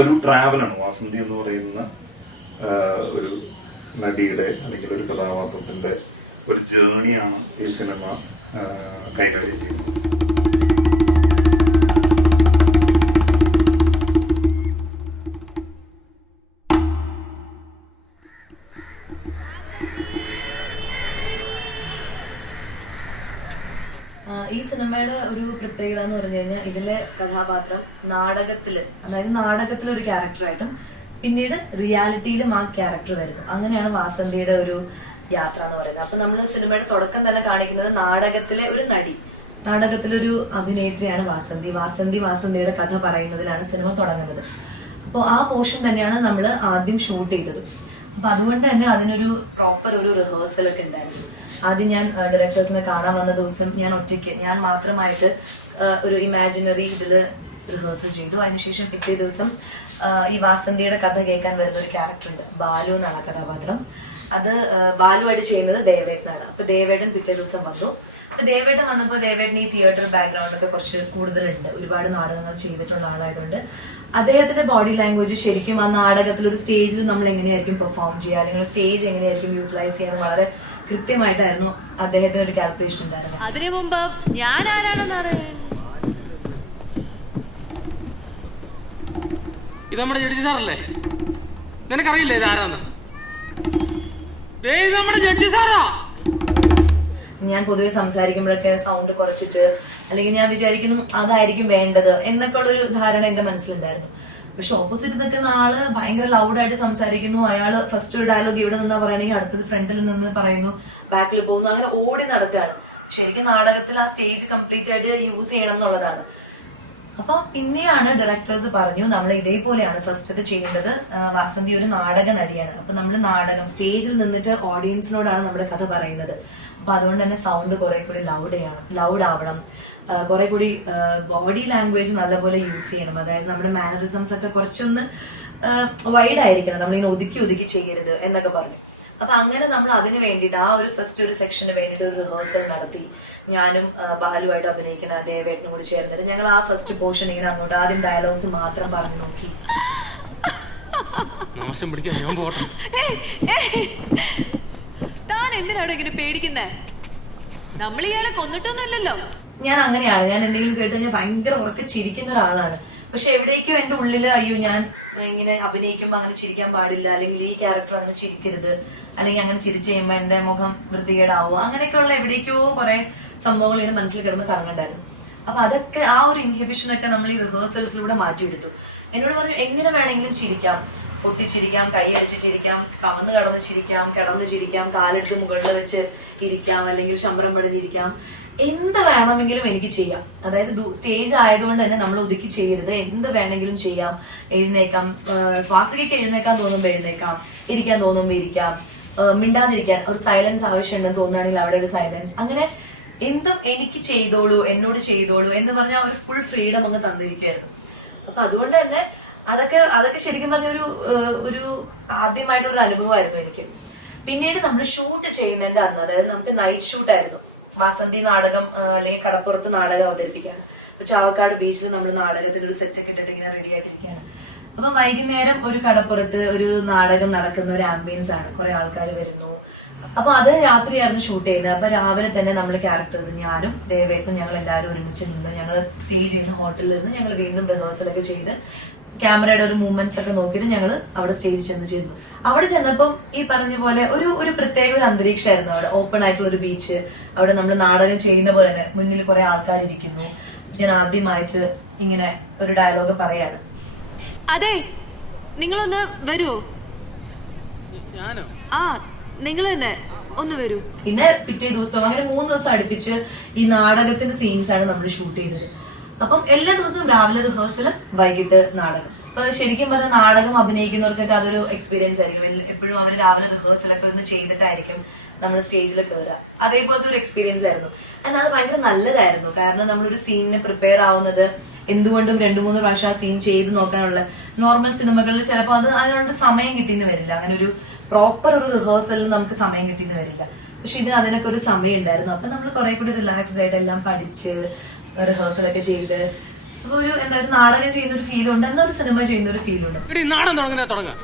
ഒരു ട്രാവലാണ് വാസന്തി എന്ന് പറയുന്ന ഒരു നടിയുടെ അല്ലെങ്കിൽ ഒരു കഥാപാത്രത്തിന്റെ ഒരു ജേണിയാണ് ഈ സിനിമ കൈകാര്യം ചെയ്യുന്നത്. ഈ സിനിമയുടെ ഒരു പ്രത്യേകത എന്ന് പറഞ്ഞു കഴിഞ്ഞാൽ ഇതിലെ കഥാപാത്രം നാടകത്തിലൊരു ക്യാരക്ടറായിട്ടും പിന്നീട് റിയാലിറ്റിയിലും ആ ക്യാരക്ടർ വരുന്നു. അങ്ങനെയാണ് വാസന്തിയുടെ ഒരു യാത്ര എന്ന് പറയുന്നത്. അപ്പൊ നമ്മൾ സിനിമയുടെ തുടക്കം തന്നെ കാണിക്കുന്നത് നാടകത്തിലെ ഒരു നടി, നാടകത്തിലൊരു അഭിനേത്രിയാണ് വാസന്തിയുടെ കഥ പറയുന്നതിലാണ് സിനിമ തുടങ്ങുന്നത്. അപ്പോൾ ആ പോർഷൻ തന്നെയാണ് നമ്മൾ ആദ്യം ഷൂട്ട് ചെയ്തത്. അപ്പൊ അതുകൊണ്ട് തന്നെ അതിനൊരു പ്രോപ്പർ ഒരു റിഹേഴ്സൽ ഒക്കെ ഉണ്ടായിരുന്നു. ആദ്യം ഞാൻ ഡയറക്ടേഴ്സിനെ കാണാൻ വന്ന ദിവസം ഞാൻ മാത്രമായിട്ട് ഒരു ഇമാജിനറി ഇതിൽ റിഹേഴ്സൽ ചെയ്തു. അതിനുശേഷം പിറ്റേ ദിവസം ഈ വാസന്തിയുടെ കഥ കേൾക്കാൻ വരുന്ന ഒരു ക്യാരക്ടർ ഉണ്ട്, ബാലു എന്നാണ് കഥാപാത്രം. അത് ബാലുവായിട്ട് ചെയ്യുന്നത് ദേവേട്ടനാണ്. അപ്പൊ ദേവേട്ടൻ പിറ്റേ ദിവസം വന്നു. ദേവേട്ടൻ വന്നപ്പോൾ ദേവേട്ടൻ ഈ തിയേറ്റർ ബാക്ക്ഗ്രൗണ്ട് ഒക്കെ കുറച്ച് കൂടുതലുണ്ട്, ഒരുപാട് നാടകങ്ങൾ ചെയ്തിട്ടുള്ള ആളായതുകൊണ്ട് അദ്ദേഹത്തിന്റെ ബോഡി ലാംഗ്വേജ് ശരിക്കും ആ നാടകത്തിൽ ഒരു സ്റ്റേജിൽ നമ്മൾ എങ്ങനെയായിരിക്കും പെർഫോം ചെയ്യുക, അല്ലെങ്കിൽ സ്റ്റേജ് എങ്ങനെയായിരിക്കും യൂട്ടിലൈസ് ചെയ്യാൻ വളരെ കൃത്യമായിട്ടായിരുന്നു അദ്ദേഹത്തിന് ഒരു കാൽക്കുലേഷൻ ഉണ്ടായിരുന്നു. അതിനു മുമ്പ് ഞാൻ ആരാണെന്ന് അറിയാൻ ഇത് നമ്മുടെ ജഡ്ജി സാറല്ലേ? നിനക്കറിയില്ലേ ഇത് ആരാന്ന്? നമ്മുടെ ജഡ്ജി സാറാ. ഞാൻ പൊതുവെ സംസാരിക്കുമ്പോഴൊക്കെ സൗണ്ട് കുറച്ചിട്ട്, അല്ലെങ്കിൽ ഞാൻ വിചാരിക്കുന്നു അതായിരിക്കും വേണ്ടത് എന്നൊക്കെ ഉള്ളൊരു ധാരണ എന്റെ മനസ്സിലുണ്ടായിരുന്നു. പക്ഷെ ഓപ്പോസിറ്റ് നിൽക്കുന്ന ആള് ഭയങ്കര ലൗഡായിട്ട് സംസാരിക്കുന്നു. അയാള് ഫസ്റ്റ് ഒരു ഡയലോഗ് ഇവിടെ നിന്നാ പറയണെങ്കിൽ അടുത്തത് ഫ്രണ്ടിൽ നിന്ന് പറയുന്നു, ബാക്കിൽ പോകുന്നു, അങ്ങനെ ഓടി നടക്കുകയാണ്. ശരിക്കും നാടകത്തിൽ ആ സ്റ്റേജ് കംപ്ലീറ്റ് ആയിട്ട് യൂസ് ചെയ്യണം എന്നുള്ളതാണ്. അപ്പൊ പിന്നെയാണ് ഡയറക്ടേഴ്സ് പറഞ്ഞു നമ്മൾ ഇതേപോലെയാണ് ഫസ്റ്റ് ഇത് ചെയ്യേണ്ടത്. വാസന്തി ഒരു നാടക നടിയാണ്. അപ്പൊ നമ്മൾ നാടകം സ്റ്റേജിൽ നിന്നിട്ട് ഓഡിയൻസിനോടാണ് നമ്മുടെ കഥ പറയുന്നത്. അപ്പൊ അതുകൊണ്ട് തന്നെ സൗണ്ട് കുറെ കൂടി ലൗഡ് ആവണം, കുറെ കൂടി ബോഡി ലാംഗ്വേജ് നല്ലപോലെ യൂസ് ചെയ്യണം. അതായത് നമ്മുടെ മാനറിസംസ് ഒക്കെ കുറച്ചൊന്ന് വൈഡ് ആയിരിക്കണം, നമ്മളിങ്ങനെ ഒതുക്കി ചെയ്യരുത് എന്നൊക്കെ പറഞ്ഞു. അപ്പൊ അങ്ങനെ നമ്മൾ അതിന് വേണ്ടിയിട്ട് ആ ഒരു ഫസ്റ്റ് ഒരു സെക്ഷന് വേണ്ടിയിട്ട് ഒരു റിഹേഴ്സൽ നടത്തി. ഞാനും ബാലുവായിട്ട് അഭിനയിക്കുന്ന ദേവേട്ടനും കൂടി ചേർന്നിട്ട് ഞങ്ങൾ ആ ഫസ്റ്റ് പോർഷൻ ഇങ്ങനെ അങ്ങോട്ട് ആദ്യം ഡയലോഗ്സ് മാത്രം പറഞ്ഞു നോക്കി. താൻ എന്തിനാണോ ഇങ്ങനെ പേടിക്കുന്നേ? നമ്മൾ ഇയാളെ കൊന്നിട്ടൊന്നുമല്ലല്ലോ. ഞാൻ അങ്ങനെയാണ്, ഞാൻ എന്തെങ്കിലും കേട്ട് കഴിഞ്ഞാൽ ഭയങ്കര ഉറക്കെ ചിരിക്കുന്ന ഒരാളാണ്. പക്ഷെ എവിടേക്കും എന്റെ ഉള്ളില് അയ്യോ ഞാൻ ഇങ്ങനെ അഭിനയിക്കുമ്പോ അങ്ങനെ ചിരിക്കാൻ പാടില്ല, അല്ലെങ്കിൽ ഈ ക്യാരക്ടർ അങ്ങനെ ചിരിക്കരുത്, അല്ലെങ്കിൽ അങ്ങനെ ചിരിച്ചു കഴിയുമ്പോ എന്റെ മുഖം വൃത്തികേടാവുക, അങ്ങനെയൊക്കെയുള്ള എവിടേക്കോ കുറെ സംഭവങ്ങൾ ഇങ്ങനെ മനസ്സിൽ കിടന്ന് കറങ്ങണ്ടായിരുന്നു. അപ്പൊ അതൊക്കെ ആ ഒരു ഇൻഹിബിഷനൊക്കെ നമ്മൾ ഈ റിഹേഴ്സൽസിലൂടെ മാറ്റിയെടുത്തു. എന്നോട് പറഞ്ഞു എങ്ങനെ വേണമെങ്കിലും ചിരിക്കാം, പൊട്ടിച്ചിരിക്കാം, കൈയടിച്ച് ചിരിക്കാം, കവന്ന് കടന്ന് ചിരിക്കാം, കിടന്ന് ചിരിക്കാം, കാലെടുത്ത് മുകളിൽ വെച്ച് ഇരിക്കാം, അല്ലെങ്കിൽ ശമ്പരം പടുതിരിക്കാം, എന്ത് വേണമെങ്കിലും എനിക്ക് ചെയ്യാം. അതായത് സ്റ്റേജ് ആയതുകൊണ്ട് തന്നെ നമ്മൾ ഒതുക്കി ചെയ്യരുത്, എന്ത് വേണമെങ്കിലും ചെയ്യാം. എഴുന്നേക്കാം, ശ്വാസികയ്ക്ക് എഴുന്നേക്കാൻ തോന്നുമ്പോ എഴുന്നേക്കാം, ഇരിക്കാൻ തോന്നുമ്പോ ഇരിക്കാം, മിണ്ടാതിരിക്കാൻ ഒരു സൈലൻസ് ആവശ്യമുണ്ടെന്ന് തോന്നുകയാണെങ്കിൽ അവിടെ ഒരു സൈലൻസ്, അങ്ങനെ എന്തും എനിക്ക് ചെയ്തോളൂ, എന്നോട് ചെയ്തോളൂ എന്ന് പറഞ്ഞാൽ ഒരു ഫുൾ ഫ്രീഡം അങ്ങ് തന്നിരിക്കുകയായിരുന്നു. അപ്പൊ അതുകൊണ്ട് തന്നെ അതൊക്കെ ശരിക്കും പറഞ്ഞ ഒരു ആദ്യമായിട്ടുള്ള അനുഭവമായിരുന്നു എനിക്ക്. പിന്നീട് നമ്മൾ ഷൂട്ട് ചെയ്യുന്നതിന്റെ അന്ന്, അതായത് നമുക്ക് നൈറ്റ് ഷൂട്ടായിരുന്നു. വാസന്തി നാടകം അല്ലെങ്കിൽ കടപ്പുറത്ത് നാടകം അവതരിപ്പിക്കുകയാണ്. അപ്പൊ ചാവക്കാട് ബീച്ചിൽ നമ്മൾ നാടകത്തിൽ ഒരു സെറ്റ് ഒക്കെ ഇട്ടിട്ട് ഇങ്ങനെ റെഡി ആയിട്ടിരിക്കുകയാണ്. അപ്പൊ വൈകുന്നേരം ഒരു കടപ്പുറത്ത് ഒരു നാടകം നടക്കുന്ന ഒരു ആംബിയൻസ് ആണ്, കുറെ ആൾക്കാർ വരുന്നു. അപ്പൊ അത് രാത്രിയായിരുന്നു ഷൂട്ട് ചെയ്തത്. അപ്പൊ രാവിലെ തന്നെ നമ്മൾ ക്യാരക്ടേഴ്സ്, ഞാനും ദേവേട്ടും ഞങ്ങൾ എല്ലാവരും ഒരുമിച്ച് നിന്ന് ഞങ്ങൾ സ്റ്റേ ചെയ്യുന്ന ഹോട്ടലിൽ നിന്ന് ഞങ്ങൾ വീണ്ടും റിഹേഴ്സലൊക്കെ ചെയ്ത് ക്യാമറയുടെ ഒരു മൂവ്മെന്റ്സ് ഒക്കെ നോക്കിയിട്ട് ഞങ്ങൾ അവിടെ സ്റ്റേജിൽ ചെന്നു. അവിടെ ചെന്നപ്പം ഈ പറഞ്ഞ പോലെ ഒരു പ്രത്യേക ഒരു അന്തരീക്ഷമായിരുന്നു. അവിടെ ഓപ്പൺ ആയിട്ടുള്ള ഒരു ബീച്ച്, അവിടെ നമ്മൾ നാടകം ചെയ്യുന്ന പോലെ തന്നെ മുന്നിൽ കുറെ ആൾക്കാരിയ്ക്കുന്നു. ഞാൻ ആദ്യമായിട്ട് ഇങ്ങനെ ഒരു ഡയലോഗ് പറയാണ്. അതെ, നിങ്ങളൊന്ന് വരുമോ? ആ, നിങ്ങൾ തന്നെ ഒന്ന് വരൂ. പിന്നെ പിറ്റേ ദിവസം അങ്ങനെ 3 ദിവസം അടുപ്പിച്ച് ഈ നാടകത്തിന്റെ സീൻസ് ആണ് നമ്മൾ ഷൂട്ട് ചെയ്തത്. അപ്പം എല്ലാ ദിവസവും രാവിലെ റിഹേഴ്സലും വൈകിട്ട് നാടകം. അപ്പൊ ശരിക്കും പറഞ്ഞ നാടകം അഭിനയിക്കുന്നവർക്കൊക്കെ അതൊരു എക്സ്പീരിയൻസ് ആയിരിക്കും. എപ്പോഴും അവർ രാവിലെ റിഹേഴ്സലൊക്കെ ഒന്ന് ചെയ്തിട്ടായിരിക്കും നമ്മൾ സ്റ്റേജിൽ കയറുക. അതേപോലത്തെ ഒരു എക്സ്പീരിയൻസ് ആയിരുന്നു. എന്നാൽ അത് ഭയങ്കര നല്ലതായിരുന്നു. കാരണം നമ്മളൊരു സീനിന് പ്രിപ്പയർ ആവുന്നത് എന്തുകൊണ്ടും 2-3 പ്രാവശ്യം ആ സീൻ ചെയ്ത് നോക്കാനുള്ള, നോർമൽ സിനിമകളിൽ ചിലപ്പോൾ അതിനുള്ള സമയം കിട്ടിയെന്ന് വരില്ല. അങ്ങനെ ഒരു പ്രോപ്പർ ഒരു റിഹേഴ്സലിൽ നമുക്ക് സമയം കിട്ടിയെന്ന് വരില്ല. പക്ഷെ ഇതിന് അതിനൊക്കെ ഒരു സമയം ഉണ്ടായിരുന്നു. അപ്പൊ നമ്മൾ കുറെ കൂടി റിലാക്സ്ഡ് ആയിട്ട് എല്ലാം പഠിച്ച് റിഹേഴ്സലൊക്കെ ചെയ്ത് അപ്പൊ ഒരു എന്താ ഒരു നാടകം ചെയ്യുന്ന ഒരു ഫീലുണ്ട്, എന്നാ ഒരു സിനിമ ചെയ്യുന്ന ഒരു ഫീലുണ്ട്. എടി നാടൻ തുടങ്ങാം.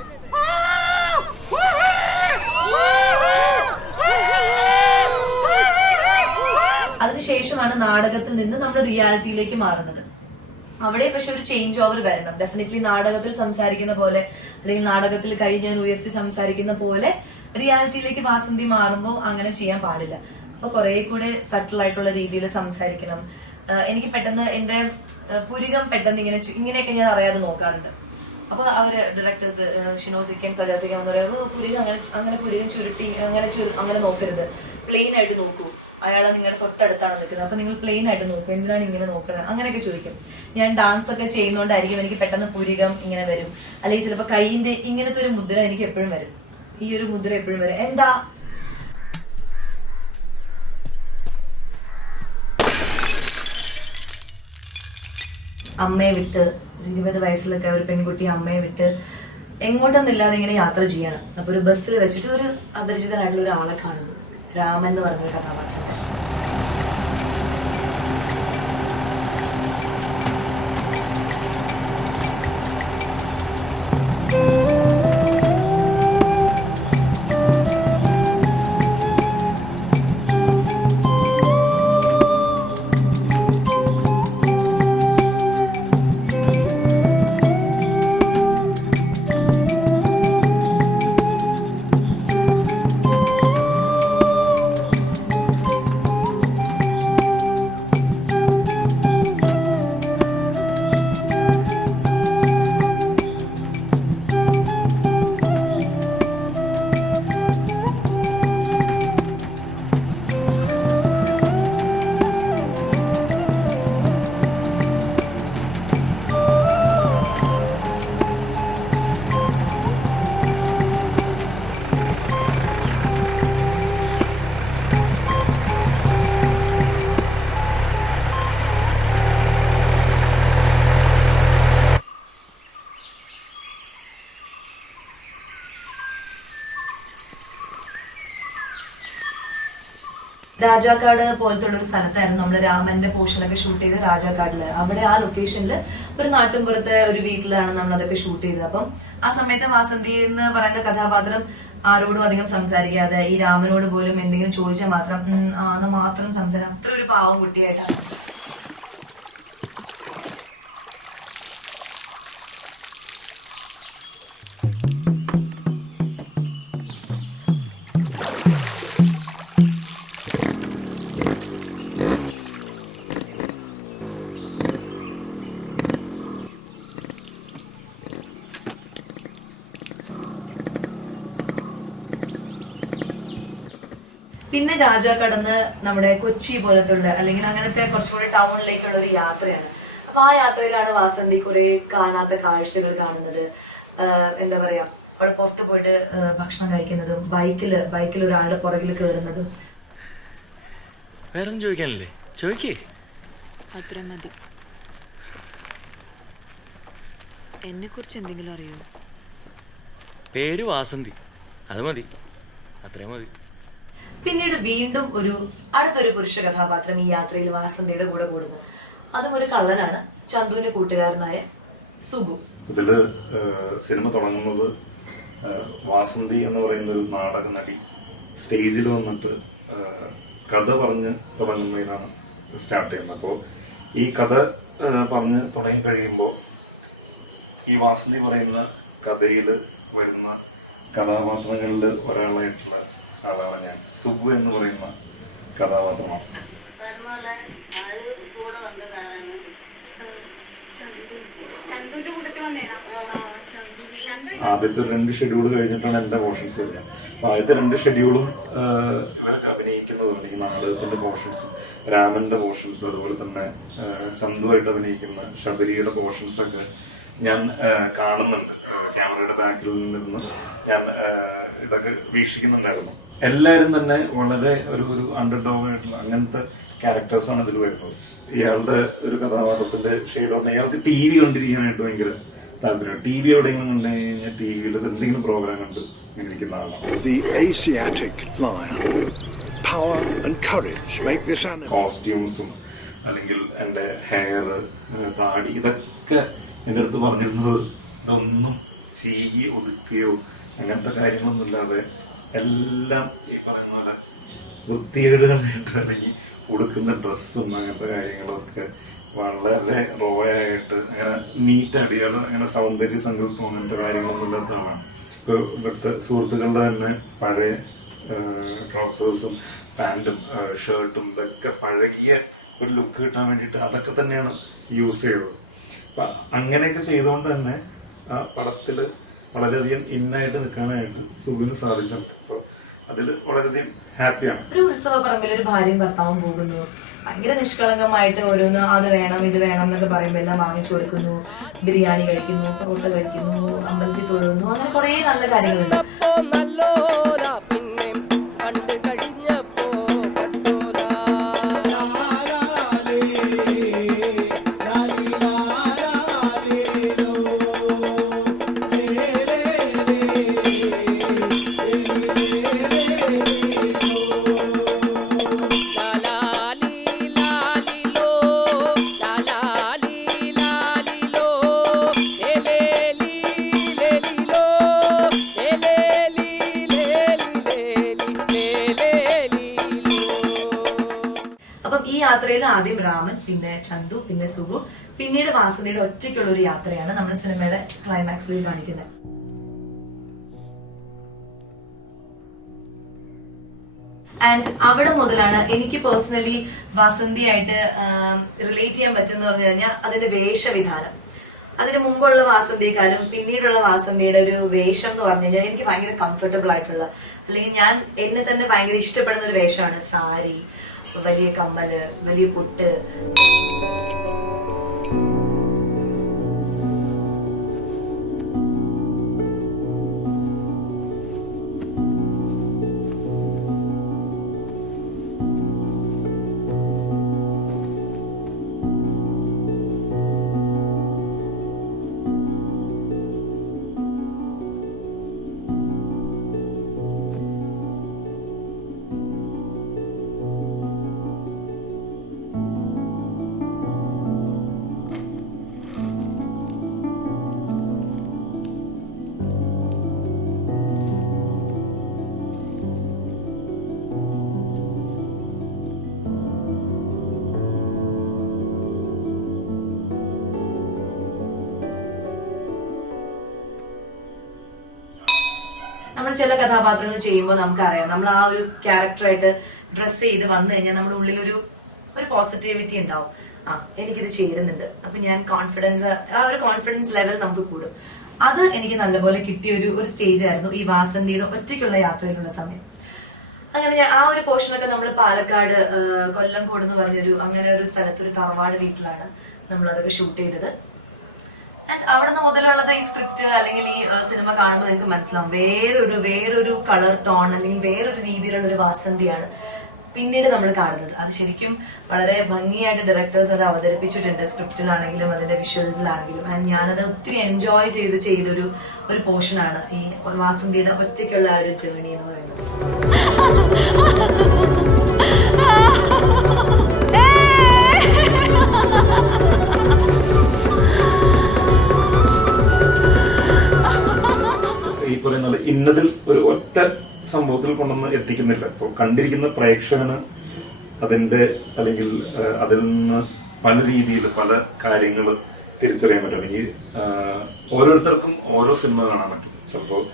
അതിനുശേഷമാണ് നാടകത്തിൽ നിന്ന് നമ്മൾ റിയാലിറ്റിയിലേക്ക് മാറുന്നത്. അവിടെ പക്ഷെ ഒരു ചേഞ്ച് ഓവർ വരണം. ഡെഫിനറ്റ്ലി നാടകത്തിൽ സംസാരിക്കുന്ന പോലെ അല്ലെങ്കിൽ നാടകത്തിൽ കൈ ഞാൻ ഉയർത്തി സംസാരിക്കുന്ന പോലെ റിയാലിറ്റിയിലേക്ക് വാസന്തി മാറുമ്പോൾ അങ്ങനെ ചെയ്യാൻ പാടില്ല. അപ്പൊ കുറെ കൂടെ സട്ടിൽ ആയിട്ടുള്ള രീതിയിൽ സംസാരിക്കണം. എനിക്ക് പെട്ടെന്ന് എന്റെ പുരികം പെട്ടെന്ന് ഇങ്ങനെയൊക്കെ ഞാൻ അറിയാതെ നോക്കാറുണ്ട്. അപ്പൊ അവര് ഡയറക്ടേഴ്സ് ഷിനോസിക്കും സജാസിക്കും എന്ന് പറയുമ്പോൾ പുരികം അങ്ങനെ പുരികം ചുരുട്ടി അങ്ങനെ നോക്കരുത്, പ്ലെയിൻ ആയിട്ട് നോക്കൂ. അയാളെ നിങ്ങളുടെ തൊട്ടടുത്താണ് നിൽക്കുന്നത്, അപ്പൊ നിങ്ങൾ പ്ലെയിൻ ആയിട്ട് നോക്കൂ, എന്തിനാണ് ഇങ്ങനെ നോക്കുന്നത്, അങ്ങനെയൊക്കെ ചോദിക്കും. ഞാൻ ഡാൻസ് ഒക്കെ ചെയ്യുന്നോണ്ടായിരിക്കും എനിക്ക് പെട്ടെന്ന് പുരികം ഇങ്ങനെ വരും, അല്ലെങ്കിൽ ചിലപ്പോ കൈയിന്റെ ഇങ്ങനത്തെ ഒരു മുദ്ര എനിക്ക് എപ്പോഴും വരും, ഈ ഒരു മുദ്ര എപ്പോഴും വരും. എന്താ അമ്മയെ വിട്ട് 20 വയസ്സിലൊക്കെ ഒരു പെൺകുട്ടി അമ്മയെ വിട്ട് എങ്ങോട്ടൊന്നില്ലാതെ ഇങ്ങനെ യാത്ര ചെയ്യണം. അപ്പൊ ഒരു ബസ്സിൽ വെച്ചിട്ട് ഒരു അപരിചിതനായിട്ടുള്ള ഒരാളെ കാണുന്നു, രാമൻ എന്ന് പറഞ്ഞൊരു കഥാപാത്രം. രാജാക്കാട് പോലത്തെ ഒരു സ്ഥലത്തായിരുന്നു നമ്മള് രാമന്റെ പോർഷനൊക്കെ ഷൂട്ട് ചെയ്ത് രാജാക്കാടില്. അവിടെ ആ ലൊക്കേഷനിൽ ഒരു നാട്ടിൻപുറത്തെ ഒരു വീട്ടിലാണ് നമ്മൾ അതൊക്കെ ഷൂട്ട് ചെയ്തത്. അപ്പം ആ സമയത്ത് വാസന്തി എന്ന് പറയുന്ന കഥാപാത്രം ആരോടും അധികം സംസാരിക്കാതെ ഈ രാമനോട് പോലും എന്തെങ്കിലും ചോദിച്ചാൽ മാത്രം ആന്ന് മാത്രം സംസാരിക്കും. അത്ര ഒരു പാവം കുട്ടിയായിട്ടാണ്. പിന്നെ രാജാക്കടന്ന് നമ്മുടെ കൊച്ചി പോലത്തുള്ള അല്ലെങ്കിൽ അങ്ങനത്തെ കുറച്ചുകൂടി ടൗണിലേക്കുള്ള ഒരു യാത്രയാണ്. അപ്പൊ ആ യാത്രയിലാണ് വാസന്തി കുറെ കാണാത്ത കാഴ്ചകൾ കാണുന്നത്. എന്താ പറയാ, അവിടെ പുറത്ത് പോയിട്ട് ഭക്ഷണം കഴിക്കുന്നതും ബൈക്കിൽ ഒരാളുടെ പുറകിൽ കയറുന്നതും. വേറൊന്നും ചോദിക്കാനല്ലേ? ചോദിക്കേ. അത്ര മതി. എന്നെ കുറിച്ച് എന്തെങ്കിലും അറിയോ? പേര് വാസന്തി, അത് മതി, അത്രയും മതി. പിന്നീട് വീണ്ടും അടുത്തൊരു പുരുഷ കഥാപാത്രം ഈ യാത്രയിൽ വാസന്തിയുടെ കൂടെ കൂടുന്നു. അതും ഒരു കള്ളനാണ്, ചന്തുവിന്റെ കൂട്ടുകാരനായ സുഗു. ഇതില് സിനിമ തുടങ്ങുന്നത് വാസന്തി എന്ന് പറയുന്ന ഒരു നാടക നടി സ്റ്റേജിൽ വന്നിട്ട് കഥ പറഞ്ഞ് തുടങ്ങുന്നതിനാണ് സ്റ്റാർട്ട് ചെയ്യുന്നത്. അപ്പോൾ ഈ കഥ പറഞ്ഞ് തുടങ്ങി കഴിയുമ്പോൾ ഈ വാസന്തി പറയുന്ന കഥയിൽ വരുന്ന കഥാപാത്രങ്ങളിൽ ഒരാളായിട്ടുള്ള ആളാണ് ഞാൻ. സുബു എന്ന് പറയുന്ന കഥാപാത്രമാണ്. ആദ്യത്തെ 2 ഷെഡ്യൂൾ കഴിഞ്ഞിട്ടാണ് എന്റെ പോർഷൻസ് വരിക. അപ്പൊ ആദ്യത്തെ 2 ഷെഡ്യൂളും ഇവരൊക്കെ അഭിനയിക്കുന്നതുണ്ട്. ഈ നാടകത്തിന്റെ പോർഷൻസ്, രാമന്റെ പോർഷൻസ്, അതുപോലെ തന്നെ ചന്തുവായിട്ട് അഭിനയിക്കുന്ന ശബരിയുടെ പോർഷൻസ് ഒക്കെ ഞാൻ കാണുന്നുണ്ട്. ക്യാമറയുടെ ബാക്കിൽ നിന്ന് ഞാൻ ഇതൊക്കെ വീക്ഷിക്കുന്നുണ്ടായിരുന്നു. എല്ലാവരും തന്നെ വളരെ ഒരു അണ്ടർ ഡോഗ് ആയിട്ടുള്ള അങ്ങനത്തെ ക്യാരക്ടേഴ്സാണ് ഇതിൽ വരുന്നത്. ഇയാളുടെ ഒരു കഥാപാത്രത്തിന്റെ ഷെയ്ഡ് വന്ന ഇയാൾക്ക് TV കണ്ടിരിക്കാനായിട്ട് ഭയങ്കര താല്പര്യം. TV എവിടെയെങ്കിലും ഉണ്ടെങ്കിൽ കഴിഞ്ഞാൽ TV എന്തെങ്കിലും പ്രോഗ്രാം കണ്ട് ഇരിക്കുന്ന ആളാണ്. The Asiatic lion. Power and courage make this animal. കോസ്റ്റ്യൂംസും അല്ലെങ്കിൽ എൻ്റെ ഹെയർ, താടി, ഇതൊക്കെ എൻ്റെ അടുത്ത് പറഞ്ഞിരുന്നത് ഇതൊന്നും ചെയ്യി ഒതുക്കുകയോ അങ്ങനത്തെ കാര്യങ്ങളൊന്നും ഇല്ലാതെ എല്ലാം ഈ പറയുന്ന പോലെ വൃത്തികേട് കണ്ടിട്ട് അല്ലെങ്കിൽ ഉടുക്കുന്ന ഡ്രസ്സും അങ്ങനത്തെ കാര്യങ്ങളൊക്കെ വളരെ റോയായിട്ട് അങ്ങനെ നീറ്റ് അടിയാള് അങ്ങനെ സൗന്ദര്യ സങ്കല്പം അങ്ങനത്തെ കാര്യങ്ങളൊന്നും ഇല്ലാത്തതാണ്. ഇപ്പൊ ഇവിടുത്തെ സുഹൃത്തുക്കളുടെ തന്നെ പഴയ ട്രൗസേഴ്സും പാൻറ്റും ഷർട്ടും ഇതൊക്കെ പഴകിയ ഒരു ലുക്ക് കിട്ടാൻ വേണ്ടിയിട്ട് അതൊക്കെ തന്നെയാണ് യൂസ് ചെയ്തത്. അപ്പൊ അങ്ങനെയൊക്കെ ചെയ്തുകൊണ്ട് തന്നെ ആ പടത്തില് വളരെയധികം ഇന്നായിട്ട് നിൽക്കാനായിട്ട് സുഖിന് സാധിച്ചിട്ടുണ്ട്. അപ്പൊ അതിൽ വളരെയധികം ഹാപ്പിയാണ്. ഒരു ഉത്സവ പറമ്പിൽ ഒരു ഭാര്യയും ഭർത്താവും പോകുന്നു, ഭയങ്കര നിഷ്കളങ്കമായിട്ട് ഓരോന്ന് അത് വേണം ഇത് വേണം എന്നൊക്കെ പറയുമ്പോൾ എല്ലാം വാങ്ങിച്ചു കൊടുക്കുന്നു, ബിരിയാണി കഴിക്കുന്നു, പൊറോട്ട കഴിക്കുന്നു, അമ്പലത്തിൽ തൊഴുന്നു, അങ്ങനെ കുറെ നല്ല കാര്യങ്ങളുണ്ട്. അപ്പം ഈ യാത്രയിൽ ആദ്യം രാമൻ, പിന്നെ ചന്തു, പിന്നെ സുഗു, പിന്നീട് വാസന്തിയുടെ ഒറ്റയ്ക്കുള്ള ഒരു യാത്രയാണ് നമ്മുടെ സിനിമയുടെ ക്ലൈമാക്സിൽ കാണിക്കുന്നത്. ആൻഡ് അവിടെ മുതലാണ് എനിക്ക് പേഴ്സണലി വാസന്തിയായിട്ട് റിലേറ്റ് ചെയ്യാൻ പറ്റുന്ന പറഞ്ഞു കഴിഞ്ഞാൽ അതിന്റെ വേഷവിധാനം. അതിന് മുമ്പുള്ള വാസന്തിയെക്കാളും പിന്നീടുള്ള വാസന്തിയുടെ ഒരു വേഷം എന്ന് പറഞ്ഞു കഴിഞ്ഞാൽ എനിക്ക് ഭയങ്കര കംഫർട്ടബിൾ ആയിട്ടുള്ള, അല്ലെങ്കിൽ ഞാൻ എന്നെ തന്നെ ഭയങ്കര ഇഷ്ടപ്പെടുന്ന ഒരു വേഷമാണ് സാരി, വലിയ കമ്മല്, വലിയ പുട്ട്. നമ്മൾ ചില കഥാപാത്രങ്ങൾ ചെയ്യുമ്പോൾ നമുക്കറിയാം നമ്മൾ ആ ഒരു ക്യാരക്ടറായിട്ട് ഡ്രസ് ചെയ്ത് വന്നു കഴിഞ്ഞാൽ നമ്മുടെ ഉള്ളിൽ ഒരു പോസിറ്റിവിറ്റി ഉണ്ടാവും. ആ എനിക്കിത് ചേരുന്നുണ്ട്, അപ്പൊ ഞാൻ കോൺഫിഡൻസ്, ആ ഒരു കോൺഫിഡൻസ് ലെവൽ നമുക്ക് കൂടും. അത് എനിക്ക് നല്ലപോലെ കിട്ടിയ ഒരു സ്റ്റേജ് ആയിരുന്നു ഈ വാസന്തിയുടെ ഒറ്റയ്ക്കുള്ള യാത്രയിലുള്ള സമയം. അങ്ങനെ ആ ഒരു പോർഷനൊക്കെ നമ്മൾ പാലക്കാട് കൊല്ലംകോട് എന്ന് പറഞ്ഞൊരു അങ്ങനെ ഒരു സ്ഥലത്ത് ഒരു തറവാട് വീട്ടിലാണ് നമ്മൾ അതൊക്കെ ഷൂട്ട് ചെയ്തത്. ആൻഡ് അവിടെ നിന്ന് മുതലുള്ളത് ഈ സ്ക്രിപ്റ്റ് അല്ലെങ്കിൽ ഈ സിനിമ കാണുമ്പോൾ നിങ്ങൾക്ക് മനസ്സിലാവും വേറൊരു കളർ ടോൺ അല്ലെങ്കിൽ വേറൊരു രീതിയിലുള്ള ഒരു വാസന്തിയാണ് പിന്നീട് നമ്മൾ കാണുന്നത്. അത് ശരിക്കും വളരെ ഭംഗിയായിട്ട് ഡയറക്ടേഴ്സ് അത് അവതരിപ്പിച്ചിട്ടുണ്ട്, സ്ക്രിപ്റ്റിലാണെങ്കിലും അതിന്റെ വിഷ്വൽസിലാണെങ്കിലും. ആൻഡ് ഞാനത് ഒത്തിരി എൻജോയ് ചെയ്തൊരു പോർഷനാണ് ഈ വാസന്തിയുടെ ഒറ്റയ്ക്കുള്ള ഒരു ജേർണി എന്ന് പറയുന്നത്. ഈ പറയുന്നത് ഇന്നതിൽ ഒരു ഒറ്റ സംഭവത്തിൽ കൊണ്ടൊന്ന് എത്തിക്കുന്നില്ല. ഇപ്പോൾ കണ്ടിരിക്കുന്ന പ്രേക്ഷകന് അതിന്റെ അല്ലെങ്കിൽ അതിൽ നിന്ന് പല രീതിയിൽ പല കാര്യങ്ങൾ തിരിച്ചറിയാൻ പറ്റും. അല്ലെങ്കിൽ ഓരോരുത്തർക്കും ഓരോ സിനിമ കാണാൻ പറ്റും. ചിലപ്പോൾ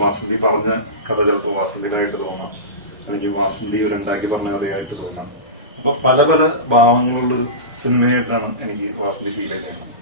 വാസന്തി പറഞ്ഞ കഥ ചിലപ്പോൾ വാസന്തിയിലായിട്ട് തോന്നാം, അല്ലെങ്കിൽ വാസന്തി ഉണ്ടാക്കി പറഞ്ഞ കഥയായിട്ട് തോന്നാം. അപ്പൊ പല പല ഭാവങ്ങളുള്ള സിനിമയായിട്ടാണ് എനിക്ക് വാസന്തി ഫീൽ ചെയ്തത്.